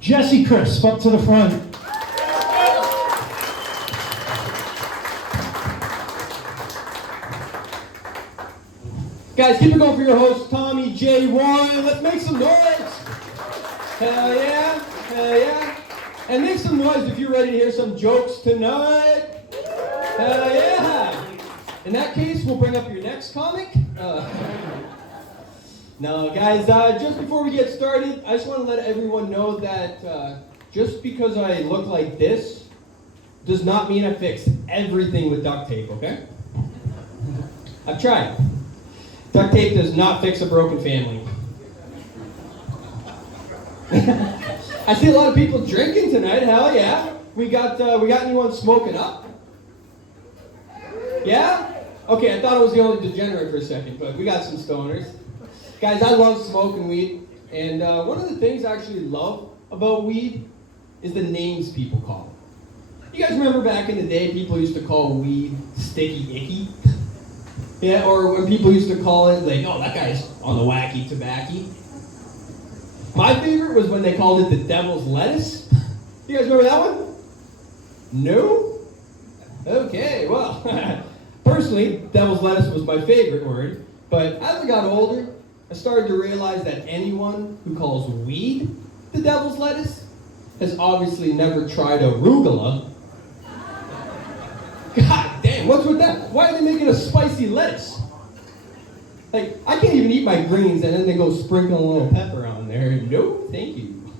Jesse Crisp, up to the front. Guys, keep it going for your host, Tommy J. Warren. Let's make some noise. Hell yeah, hell yeah. And make some noise if you're ready to hear some jokes tonight. Hell yeah. In that case, we'll bring up your next comic. No, guys, just before we get started, I just want to let everyone know that just because I look like this does not mean I fixed everything with duct tape, okay? I've tried. Duct tape does not fix a broken family. I see a lot of people drinking tonight, hell yeah. We got anyone smoking up? Yeah? Okay, I thought I was the only degenerate for a second, but we got some stoners. Guys, I love smoking weed, and one of the things I actually love about weed is the names people call it. You guys remember back in the day, people used to call weed sticky icky? Yeah, or when people used to call it, like, oh, that guy's on the wacky tobacco. My favorite was when they called it the devil's lettuce. You guys remember that one? No? Okay, well, personally, devil's lettuce was my favorite word, but as I got older, I started to realize that anyone who calls weed the devil's lettuce has obviously never tried arugula. God damn, what's with that? Why are they making a spicy lettuce? Like, I can't even eat my greens and then they go sprinkle a little pepper on there. No, thank you.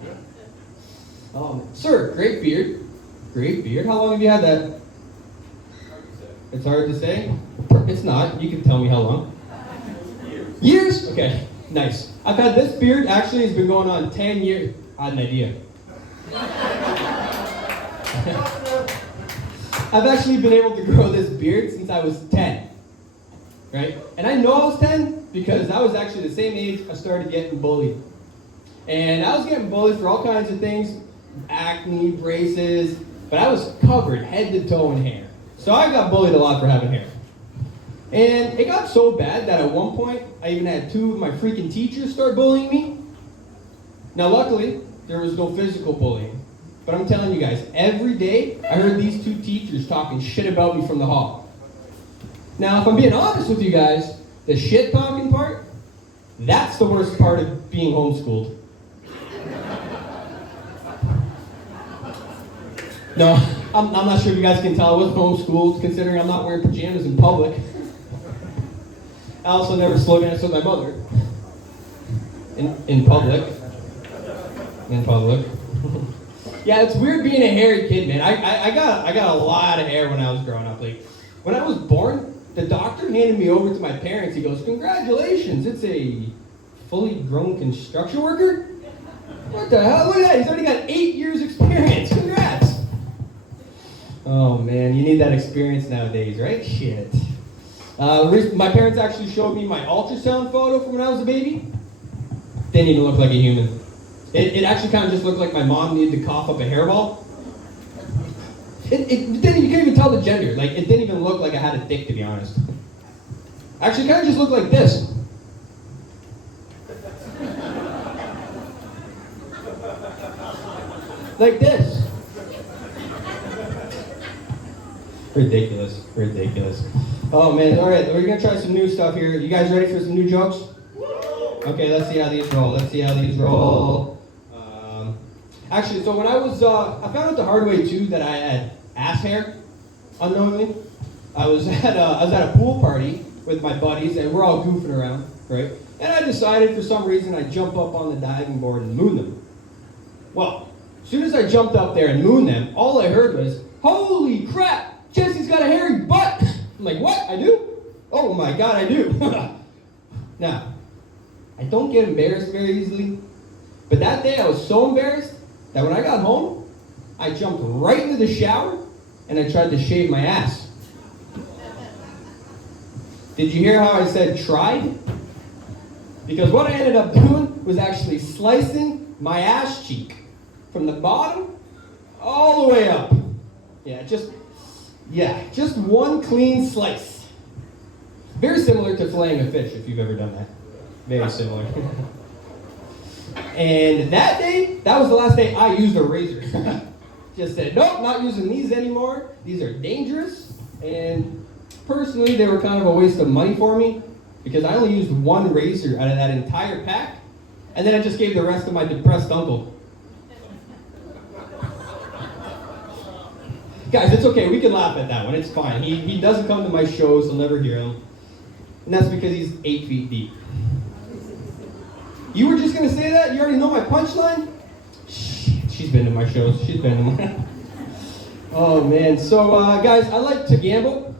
Sir, great beard. Great beard. How long have you had that? It's hard to say? It's not. You can tell me how long. Years? Okay, nice. I've had this beard, actually, it's been going on 10 years. I had an idea. I've actually been able to grow this beard since I was 10, right? And I know I was 10 because I was actually the same age I started getting bullied. And I was getting bullied for all kinds of things, acne, braces, but I was covered head to toe in hair. So I got bullied a lot for having hair. And it got so bad that at one point, I even had 2 of my freaking teachers start bullying me. Now luckily, there was no physical bullying. But I'm telling you guys, every day, I heard these 2 teachers talking shit about me from the hall. Now, if I'm being honest with you guys, the shit talking part, that's the worst part of being homeschooled. No, I'm not sure if you guys can tell I wasn't homeschooled, considering I'm not wearing pajamas in public. I also never slow danced with my mother. In public. In public. Yeah, it's weird being a hairy kid, man. I got a lot of hair when I was growing up. Like, when I was born, the doctor handed me over to my parents. He goes, "Congratulations, it's a fully grown construction worker?" What the hell? Look at that, he's already got 8 years experience. Congrats. Oh man, you need that experience nowadays, right? Shit. My parents actually showed me my ultrasound photo from when I was a baby. Didn't even look like a human. It actually kind of just looked like my mom needed to cough up a hairball. It didn't, you can't even tell the gender. Like, it didn't even look like I had a dick, to be honest. Actually, it kind of just looked like this. Like this. Ridiculous. Ridiculous. Oh man, alright, we're gonna try some new stuff here. You guys ready for some new jokes? Okay, let's see how these roll. Actually, so when I was, I found out the hard way too that I had ass hair, unknowingly. I was at a pool party with my buddies and we're all goofing around, right? And I decided for some reason I'd jump up on the diving board and moon them. Well, as soon as I jumped up there and mooned them, all I heard was, "Holy crap! Jesse's got a hairy butt!" I'm like, "What? I do? Oh my god, I do." Now, I don't get embarrassed very easily, but that day I was so embarrassed that when I got home, I jumped right into the shower and I tried to shave my ass. Did you hear how I said tried? Because what I ended up doing was actually slicing my ass cheek from the bottom all the way up. Just one clean slice. Very similar to filleting a fish, if you've ever done that. Very similar. And that day, that was the last day I used a razor. Just said, nope, not using these anymore. These are dangerous. And personally, they were kind of a waste of money for me because I only used one razor out of that entire pack. And then I just gave the rest to my depressed uncle. Guys, it's okay. We can laugh at that one. It's fine. He doesn't come to my shows. You'll never hear him. And that's because he's 8 feet deep. You were just going to say that? You already know my punchline? She's been to my shows. She's been to my... Oh, man. So, guys, I like to gamble.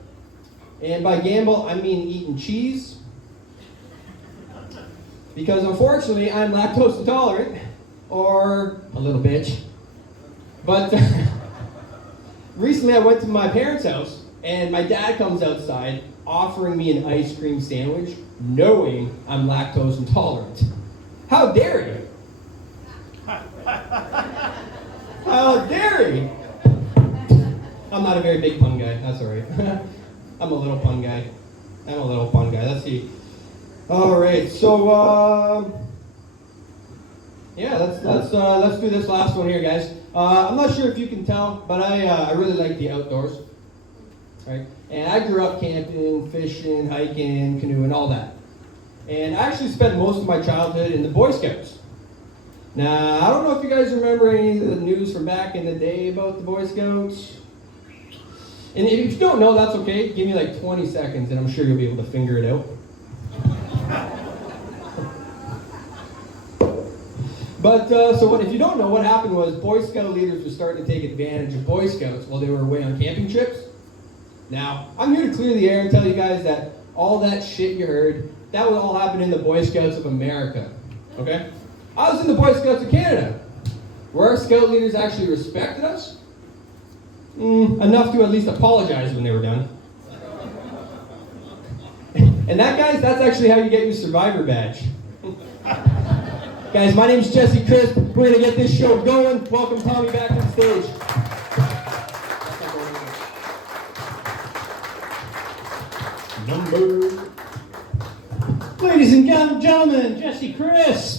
And by gamble, I mean eating cheese. Because, unfortunately, I'm lactose intolerant. Or a little bitch. But recently, I went to my parents' house. And my dad comes outside offering me an ice cream sandwich, knowing I'm lactose intolerant. How dare you? How dare you? I'm not a very big pun guy. That's all right. I'm a little pun guy. Let's see. All right. So yeah, let's do this last one here, guys. I'm not sure if you can tell, but I really like the outdoors. Right? And I grew up camping, fishing, hiking, canoeing, all that. And I actually spent most of my childhood in the Boy Scouts. Now, I don't know if you guys remember any of the news from back in the day about the Boy Scouts. And if you don't know, that's okay. Give me like 20 seconds and I'm sure you'll be able to figure it out. But, if you don't know, what happened was Boy Scout leaders were starting to take advantage of Boy Scouts while they were away on camping trips. Now, I'm here to clear the air and tell you guys that all that shit you heard, that would all happen in the Boy Scouts of America, okay? I was in the Boy Scouts of Canada, where our scout leaders actually respected us, enough to at least apologize when they were done. And that, guys, that's actually how you get your Survivor badge. Guys, my name's Jesse Crisp. We're gonna get this show going. Welcome Tommy back to the stage. Ladies and gentlemen, Jesse Crisp.